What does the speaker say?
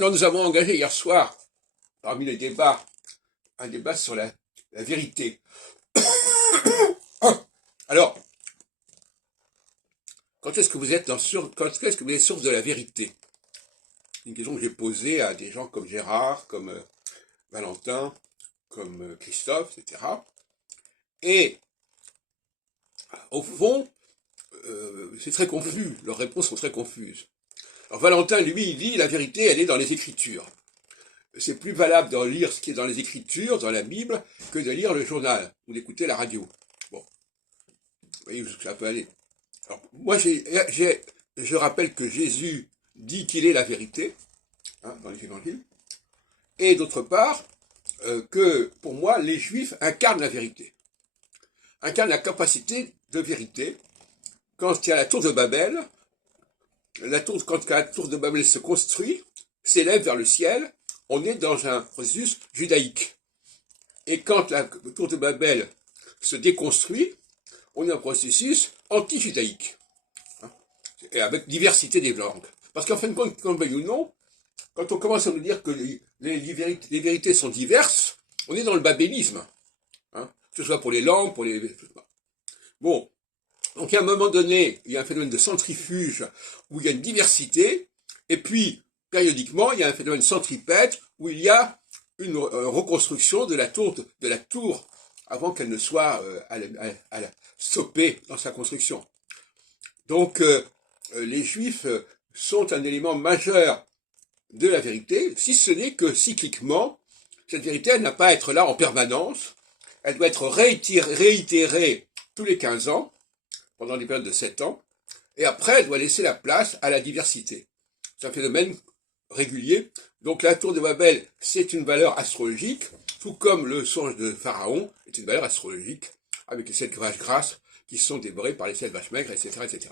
Alors nous avons engagé hier soir, parmi les débats, un débat sur la vérité. Alors, quand est-ce que vous êtes source de la vérité? Une question que j'ai posée à des gens comme Gérard, comme Valentin, comme Christophe, etc. Et au fond, c'est très confus, leurs réponses sont très confuses. Alors Valentin, lui, il dit la vérité, elle est dans les Écritures. C'est plus valable de lire ce qui est dans les Écritures, dans la Bible, que de lire le journal ou d'écouter la radio. Bon, vous voyez où ça peut aller. Alors, moi, je rappelle que Jésus dit qu'il est la vérité, hein, dans les évangiles, et d'autre part, que pour moi, les Juifs incarnent la vérité, incarnent la capacité de vérité. Quand il y a la tour de Babel, quand la tour de Babel se construit, s'élève vers le ciel, on est dans un processus judaïque. Et quand la tour de Babel se déconstruit, on est dans un processus anti-judaïque. Et avec diversité des langues. Parce qu'en fin de compte, qu'on le veuille ou non, quand on commence à nous dire que les vérités sont diverses, on est dans le babélisme. Que ce soit pour les langues, pour les... Bon. Donc, à un moment donné, il y a un phénomène de centrifuge où il y a une diversité, et puis, périodiquement, il y a un phénomène centripète où il y a une reconstruction de la tour avant qu'elle ne soit stoppée dans sa construction. Donc, les Juifs sont un élément majeur de la vérité, si ce n'est que cycliquement, cette vérité, elle n'a pas à être là en permanence, elle doit être réitérée tous les 15 ans, pendant des périodes de 7 ans, et après, elle doit laisser la place à la diversité. C'est un phénomène régulier. Donc la tour de Babel, c'est une valeur astrologique, tout comme le songe de Pharaon est une valeur astrologique, avec les 7 vaches grasses qui sont dévorées par les 7 vaches maigres, etc., etc.